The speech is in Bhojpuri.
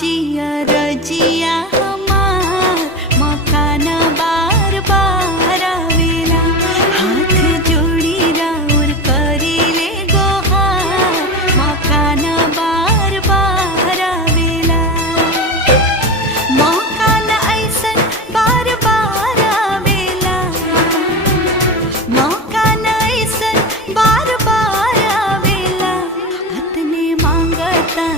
जिया रजिया हमार मकान बार बार आवेला हाथ जोड़ी राउर करीले गोहार मकान बार बार आवेला मकान ऐसन बार बार आवेला मकान ऐसन बार बार आवेला अतने मांगता